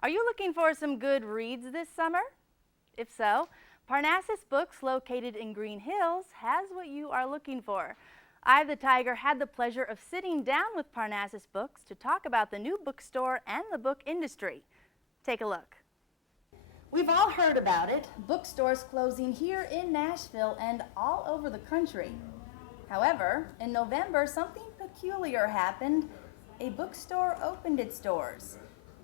Are you looking for some good reads this summer? If so, Parnassus Books, located in Green Hills, has what you are looking for. I, the Tiger, had the pleasure of sitting down with Parnassus Books to talk about the new bookstore and the book industry. Take a look. We've all heard about it, bookstores closing here in Nashville and all over the country. However, in November, something peculiar happened. A bookstore opened its doors.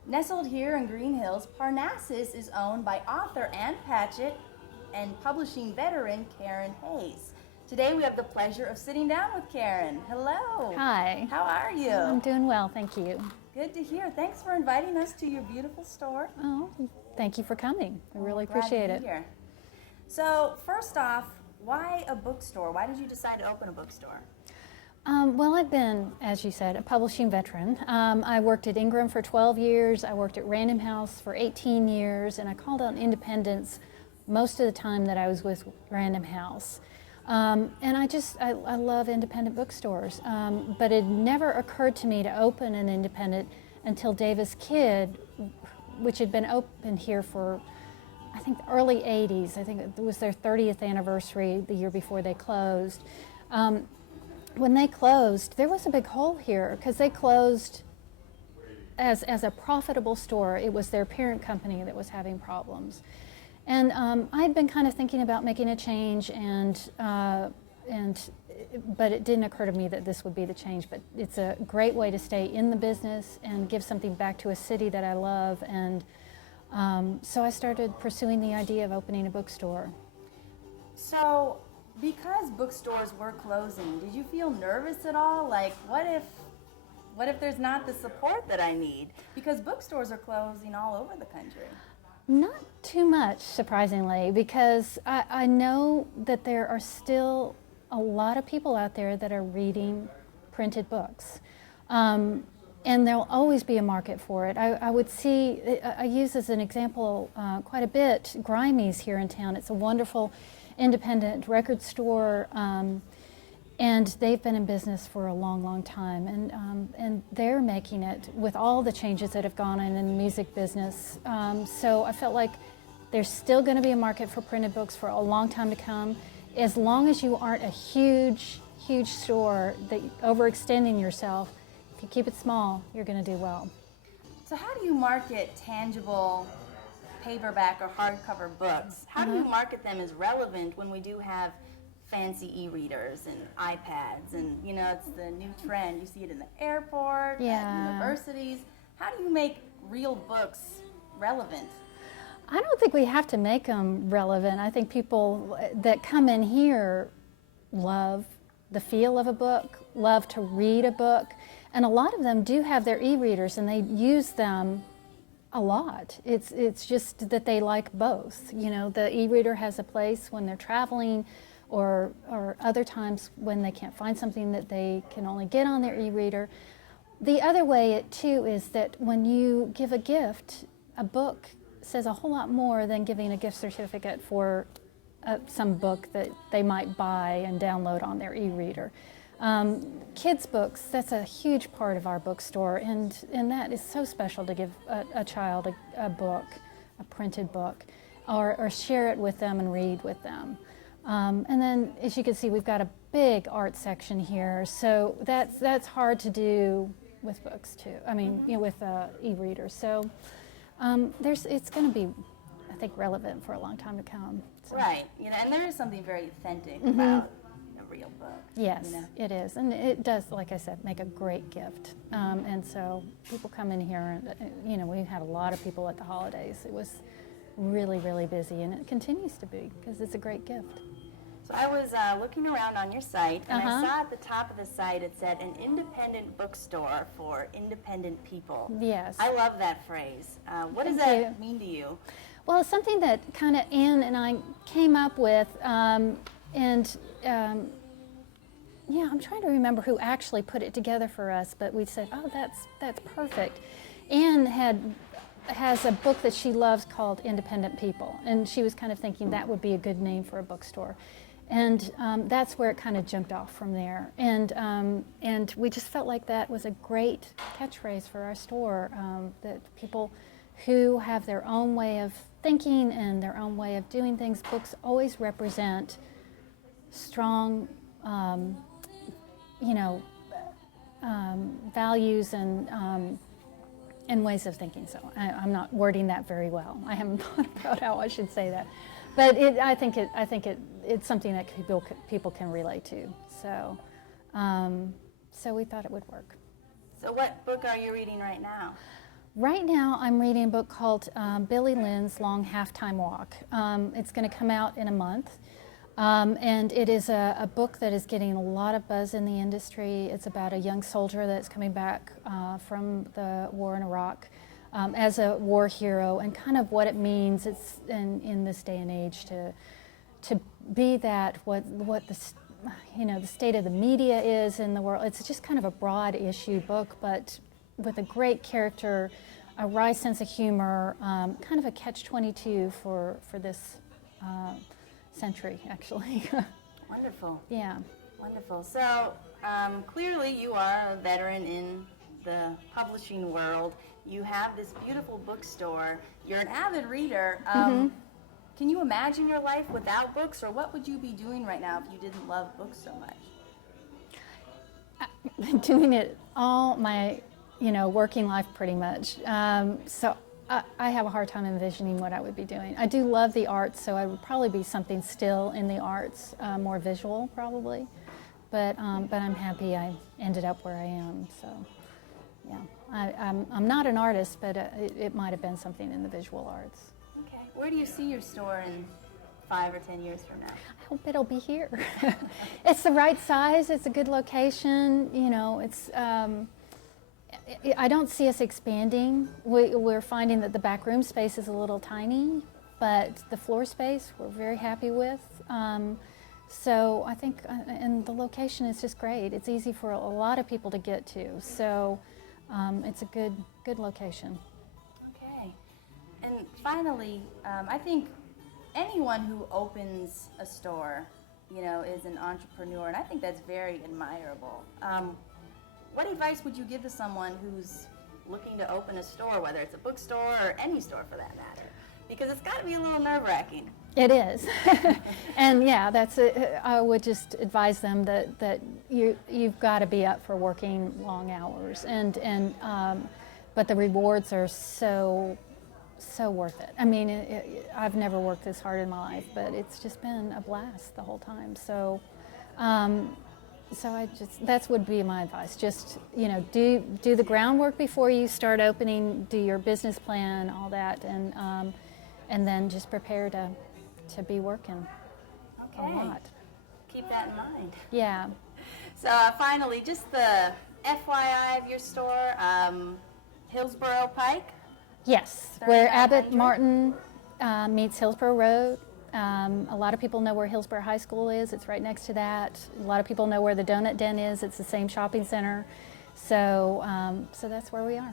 Nestled here in Green Hills, Parnassus is owned by author Ann Patchett and publishing veteran Karen Hayes. Today we have the pleasure of sitting down with Karen. Hello. Hi. How are you? I'm doing well, thank you. Good to hear. Thanks for inviting us to your beautiful store. Oh, thank you for coming. I really Glad appreciate to it. be here. So first off, why a bookstore? Why did you decide to open a bookstore? Well, I've been, as you said, a publishing veteran. I worked at Ingram for 12 years. I worked at Random House for 18 years, and I called on independents most of the time that I was with Random House. And I love independent bookstores, but it never occurred to me to open an independent until Davis Kidd, which had been open here for, I think, the early 80s. I think it was their 30th anniversary the year before they closed. When they closed, there was a big hole here because they closed as a profitable store. It was their parent company that was having problems. And I'd been kind of thinking about making a change, but it didn't occur to me that this would be the change. But it's a great way to stay in the business and give something back to a city that I love. And so I started pursuing the idea of opening a bookstore. So, because bookstores were closing, did you feel nervous at all? Like, what if there's not the support that I need? Because bookstores are closing all over the country. Not too much, surprisingly, because I know that there are still a lot of people out there that are reading printed books. And there'll always be a market for it. I would see, I use as an example quite a bit, Grimey's here in town. It's a wonderful independent record store, and they've been in business for a long, long time, and they're making it with all the changes that have gone on in the music business. So I felt like there's still going to be a market for printed books for a long time to come, as long as you aren't a huge, huge store that overextending yourself. If you keep it small, you're going to do well. So how do you market tangible paperback or hardcover books? How do you market them as relevant when we do have fancy e-readers and iPads, and it's the new trend. You see it in the airport, at universities. How do you make real books relevant? I don't think we have to make them relevant. I think people that come in here love the feel of a book, love to read a book, and a lot of them do have their e-readers and they use them a lot. It's just that they like both. The e-reader has a place when they're traveling, or other times when they can't find something that they can only get on their e-reader. The other way too is that when you give a gift, a book says a whole lot more than giving a gift certificate for some book that they might buy and download on their e-reader. Kids' books, that's a huge part of our bookstore, and that is so special to give a child a book, a printed book, or share it with them and read with them. And then, as you can see, we've got a big art section here, so that's hard to do with books too. I mean, with e-readers. So it's going to be, I think, relevant for a long time to come. So. Right. And there is something very authentic about a real book. Yes, it is, and it does, like I said, make a great gift. And so people come in here, and we had a lot of people at the holidays. It was really, really busy, and it continues to be because it's a great gift. So I was looking around on your site, and I saw at the top of the site it said an independent bookstore for independent people. Yes. I love that phrase. What does that mean to you? Well, it's something that kind of Ann and I came up with, I'm trying to remember who actually put it together for us, but we said, oh, that's perfect. Ann has a book that she loves called Independent People, and she was kind of thinking that would be a good name for a bookstore. And that's where it kind of jumped off from there. And we just felt like that was a great catchphrase for our store, that people who have their own way of thinking and their own way of doing things. Books always represent strong, values and ways of thinking. So I'm not wording that very well. I haven't thought about how I should say that, but I think it's something that people can relate to. So, so we thought it would work. So what book are you reading right now? Right now, I'm reading a book called Billy Lynn's Long Halftime Walk. It's going to come out in a month. And it is a book that is getting a lot of buzz in the industry. It's about a young soldier that's coming back from the war in Iraq as a war hero, and kind of what it means it's in this day and age to be that, what the state of the media is in the world. It's just kind of a broad issue book, but with a great character, a wry sense of humor, kind of a catch-22 for this century, actually. Wonderful. Yeah. Wonderful. So clearly you are a veteran in the publishing world. You have this beautiful bookstore. You're an avid reader. Can you imagine your life without books, or what would you be doing right now if you didn't love books so much? Doing it all my working life pretty much. So I have a hard time envisioning what I would be doing. I do love the arts, so I would probably be something still in the arts, more visual probably. But I'm happy I ended up where I am. So yeah, I'm not an artist, but it might have been something in the visual arts. Okay. Where do you see your store in 5 or 10 years from now? I hope it'll be here. It's the right size. It's a good location. It's. I don't see us expanding. We're finding that the back room space is a little tiny, but the floor space we're very happy with. So I think, and the location is just great. It's easy for a lot of people to get to. So it's a good location. Okay. And finally, I think anyone who opens a store, is an entrepreneur, and I think that's very admirable. What advice would you give to someone who's looking to open a store, whether it's a bookstore or any store for that matter? Because it's got to be a little nerve-wracking. It is. And yeah, that's it. I would just advise them that you've got to be up for working long hours, but the rewards are so worth it. I mean, I've never worked this hard in my life, but it's just been a blast the whole time. So. So that would be my advice. Just, do the groundwork before you start opening, do your business plan, all that, and then just prepare to be working a lot. Keep that in mind. Yeah. So finally, just the FYI of your store, Hillsborough Pike? Yes, where Abbott Martin meets Hillsborough Road. A lot of people know where Hillsborough High School is. It's right next to that. A lot of people know where the Donut Den is. It's the same shopping center. So that's where we are.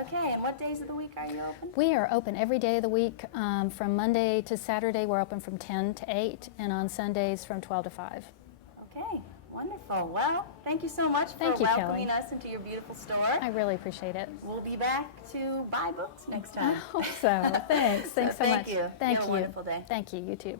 Okay, and what days of the week are you open? We are open every day of the week. From Monday to Saturday, we're open from 10 to 8, and on Sundays from 12 to 5. Okay, wonderful. Well, thank you so much for welcoming us into your beautiful store. I really appreciate it. We'll be back to buy books next time. I hope so. Thanks. Thanks so much. Thank you. Thank you. You. Have a wonderful day. Thank you. You too.